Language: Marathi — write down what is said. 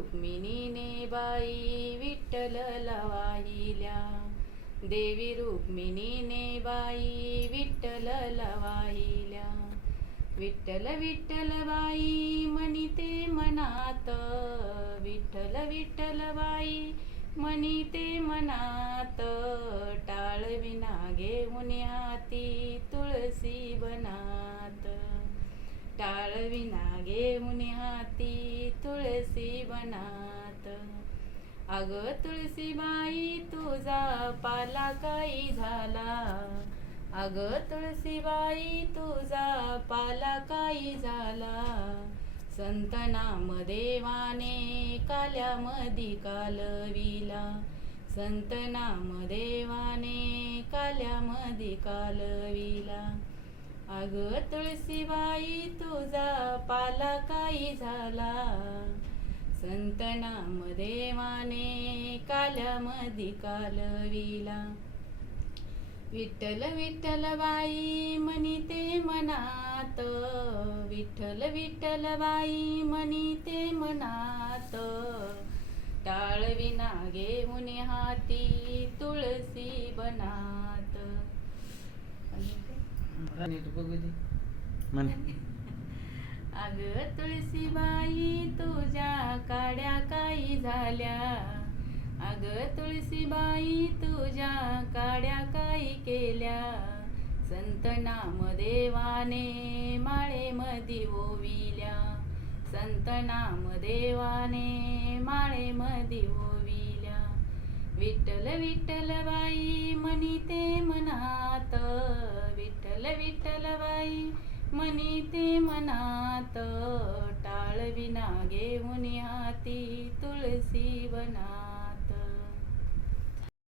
रुक्मिणीने बाई विठ्ठल लवाहिल्या देवी रुक्मिणीने बाई विठ्ठल लवाहिल्या विठ्ठल विठ्ठल बाई म्हणिते मनात विठ्ठल विठ्ठल बाई म्हणिते मनात टाळविना घेऊन हाती तुळसी बनात. टाळविना घेऊन तुळसी बनात अग तुळशीबाई तुझा पाला काही झाला. अग तुळशीबाई तुझा पाला काही झाला. संत नामदेवाने काल्यामधी कालविला. संत नामदेवाने काल्यामधी कालविला. अग तुळसीबाई तुझा पाला काही झाला. संत नामदेवाने काल्यामधी कालविला. विठ्ठल विठ्ठल बाई म्हणिते मनात. विठ्ठल विठ्ठल बाई म्हणिते मनात. टाळविना घेऊन हाती तुळशी बनात. अग तुळशीबाई तुझ्या काड्या काही झाल्या. अग तुळसीबाई तुझ्या काड्या काही केल्या. संत नामदेवाने माळेमधी ओविल्या. संत नामदेवाने माळेमधी ओविल्या. विठ्ठल विठ्ठल बाई म्हणिते मनात. विठ्ठल विठ्ठल बाई म्हणिते मनात. विना घेऊन हाती तुळशी बना